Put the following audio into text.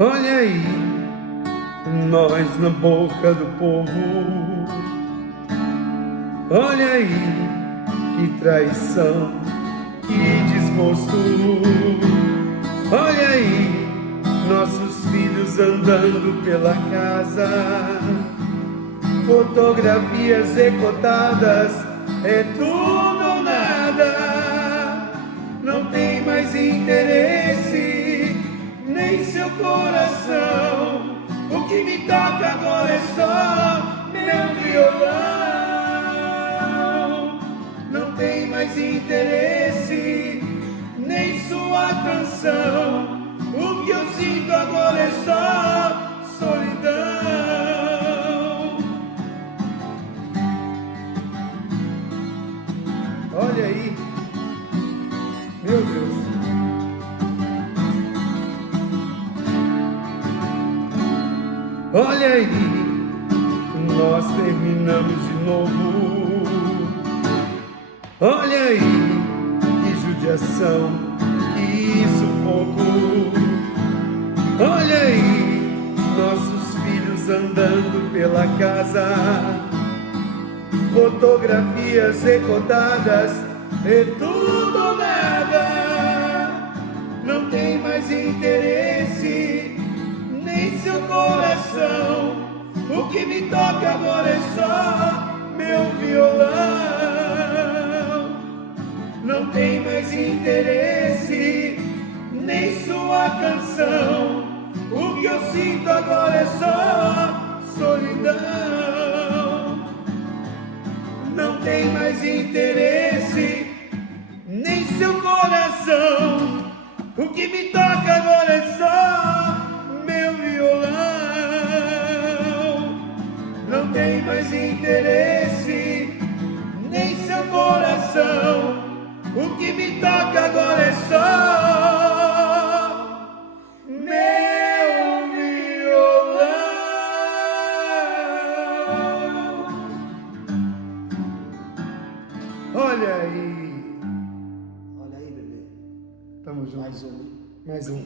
Olha aí, nós na boca do povo. Olha aí, que traição, que desgosto. Olha aí, nossos filhos andando pela casa. Fotografias recotadas, é tudo ou nada. Não tem mais interesse, nem seu coração. O que me toca agora é só meu violão. Não tem mais interesse, nem sua canção. O que eu sinto agora é só solidão. Olha aí, meu Deus. Olha aí, nós terminamos de novo. Olha aí, que judiação, que sufoco. Olha aí, nossos filhos andando pela casa. Fotografias recordadas, é tudo ou nada. Não tem mais interesse, nem seu coração. O que me toca agora é só meu violão. Não tem mais interesse, nem sua canção. O que eu sinto agora é só solidão. Não tem mais interesse, nem seu coração. O que me toca agora é só meu violão. Não tem mais interesse, nem seu coração. O que me toca agora é só meu violão. Olha aí. Olha aí, bebê. Tamo junto. Mais um. Mais um.